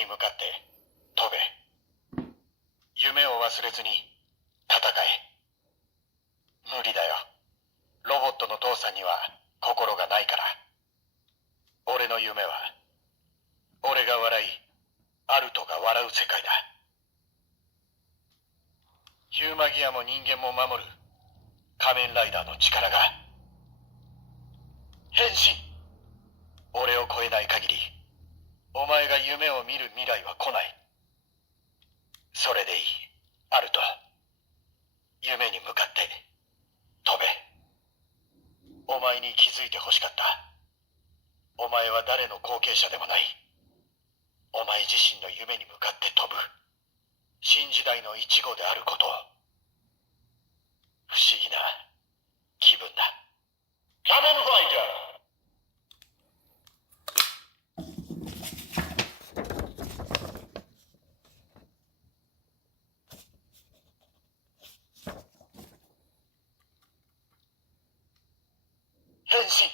に向かって飛べ。夢を忘れずに戦え。無理だよ。ロボットの父さんには心がないから。俺の夢は、俺が笑い、アルトが笑う世界だ。ヒューマギアも人間も守る仮面ライダーの力が。変身。俺を超えない限り、お前が夢を見る未来は来ない。それでいい、アルト。夢に向かって飛べ。お前に気づいてほしかった。お前は誰の後継者でもない。お前自身の夢に向かって飛ぶ新時代の一号であることを。不思議な気分だ。仮面ライダー。変身。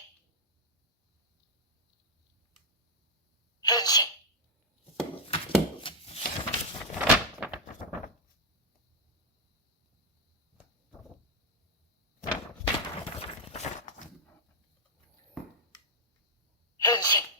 変身。変身。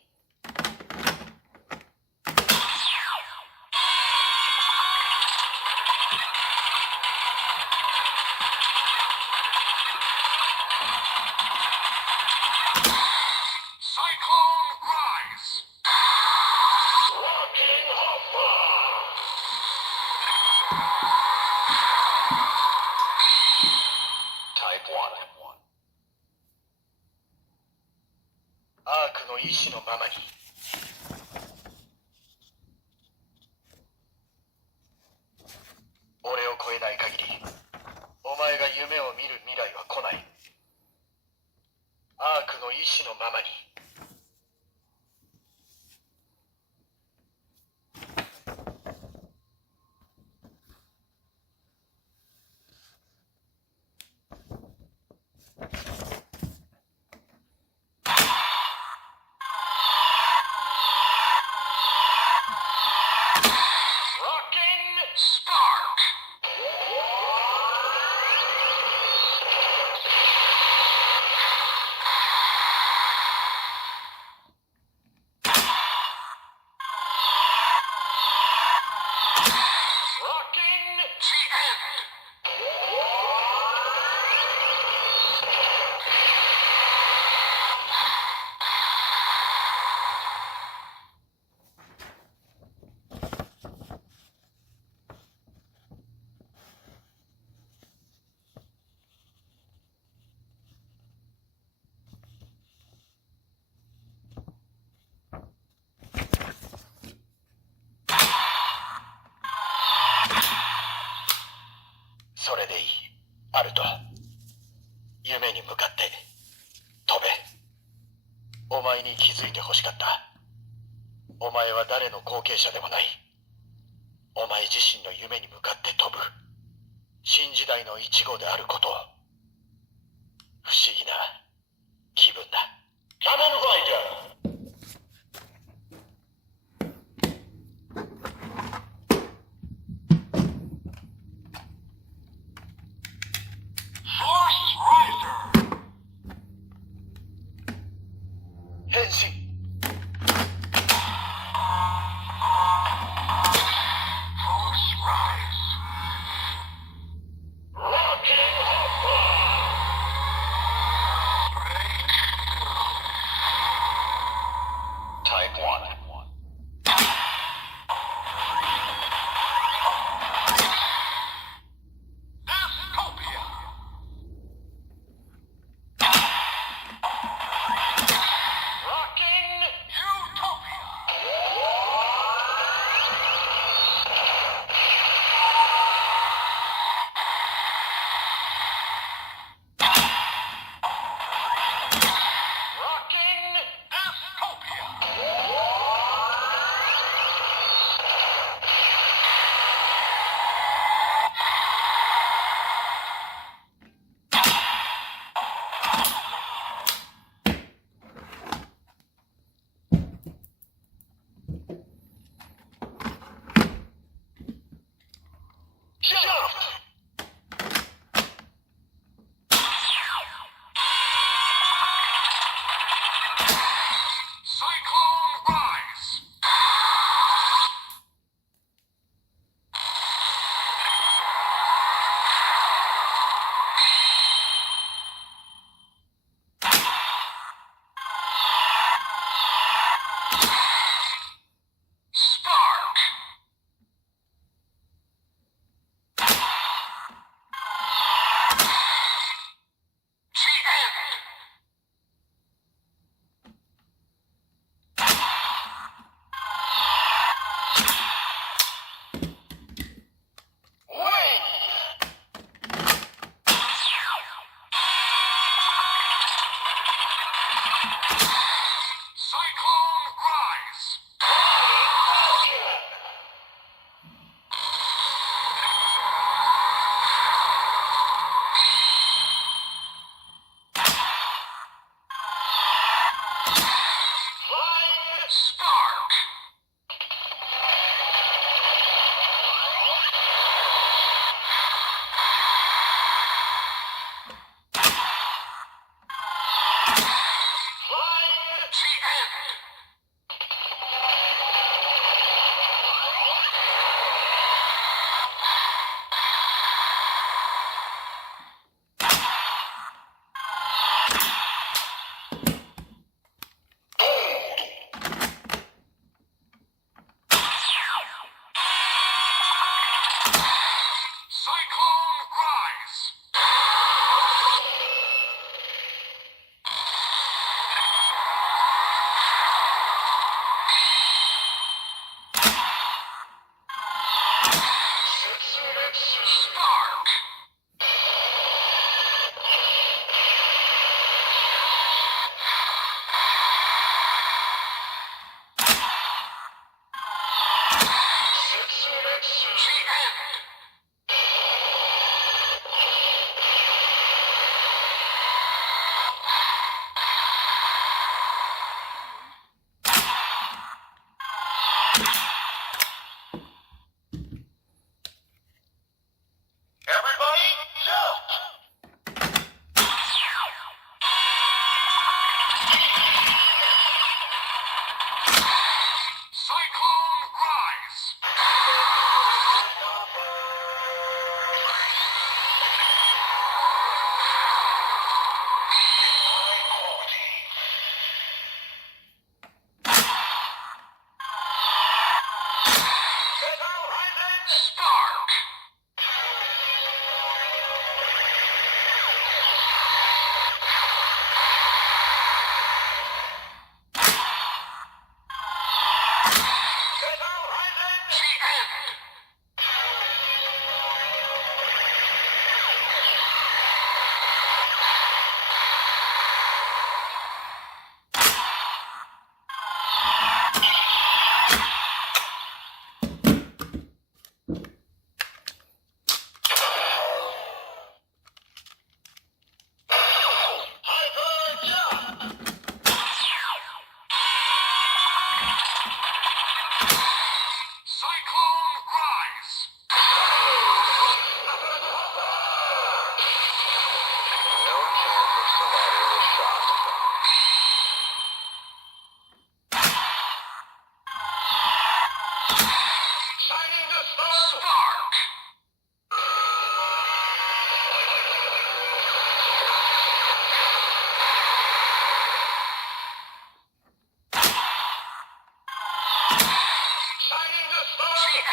アークの意志のままに。俺を超えない限り、お前が夢を見る未来は来ない。アークの意志のままに。それでいい、アルト。夢に向かって飛べ。お前に気づいてほしかった。お前は誰の後継者でもない。お前自身の夢に向かって飛ぶ新時代の一号であることを。不思議な気分だ。仮面ライダー。変身。Shining the spark! Shining the spark!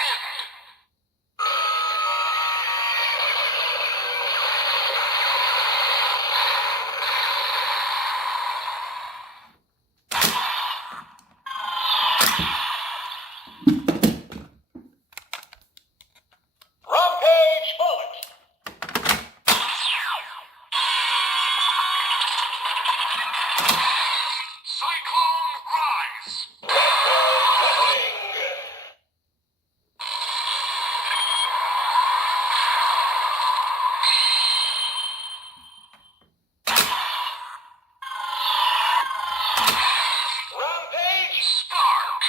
Rampage bullet! Cyclone rise! Rampage spark!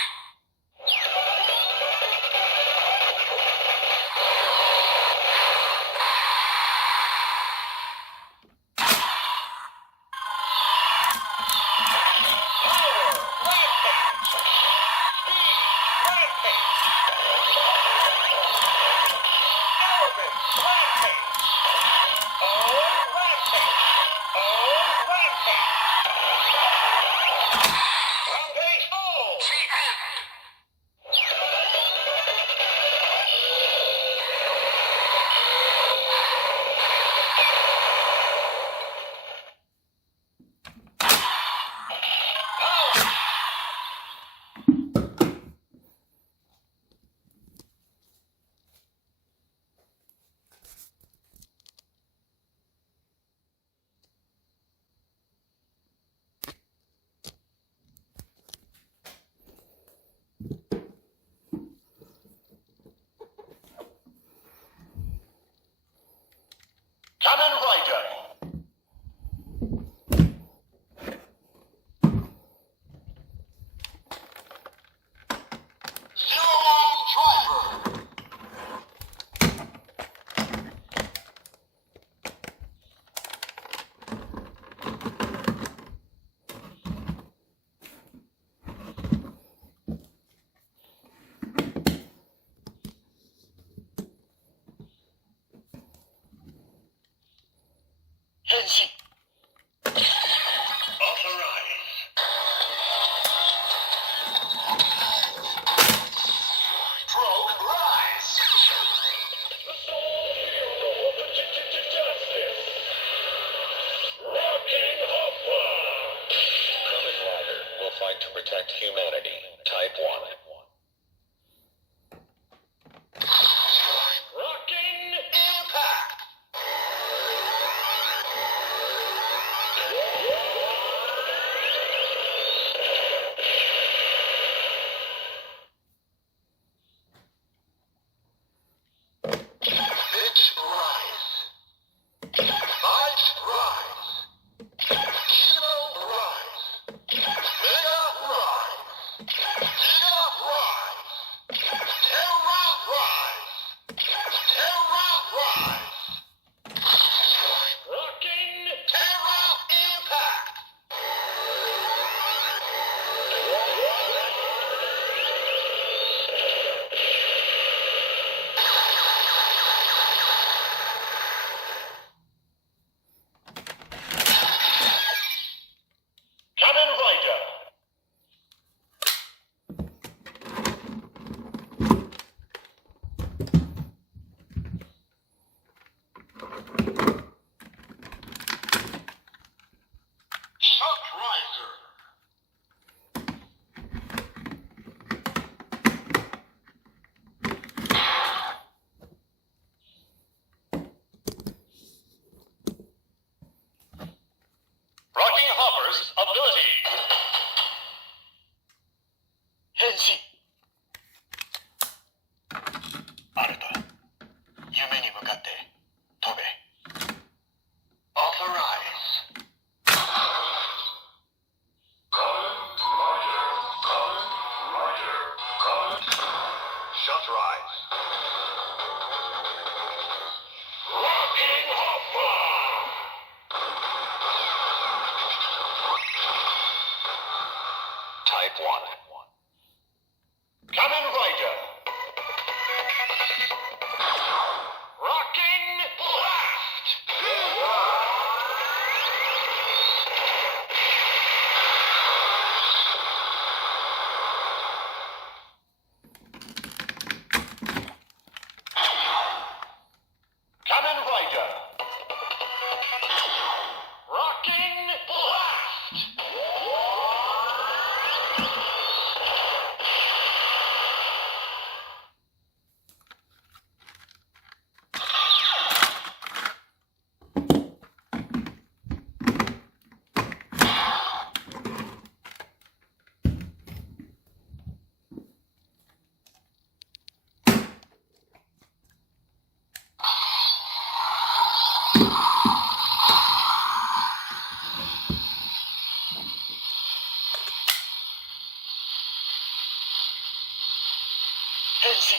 Kamen Rider! Zero-One Driver! Henshin! Authorize! Probe rise! The sole hero of the justice! Rocking Hopper! Kamen Rider will fight to protect humanity. Type 1. Rocking Impact! Ability! 変身アルト、夢に向かって飛べ。Authorize! Shut rise! Rocking Hopper! Type 1. Kamen Rider! 身。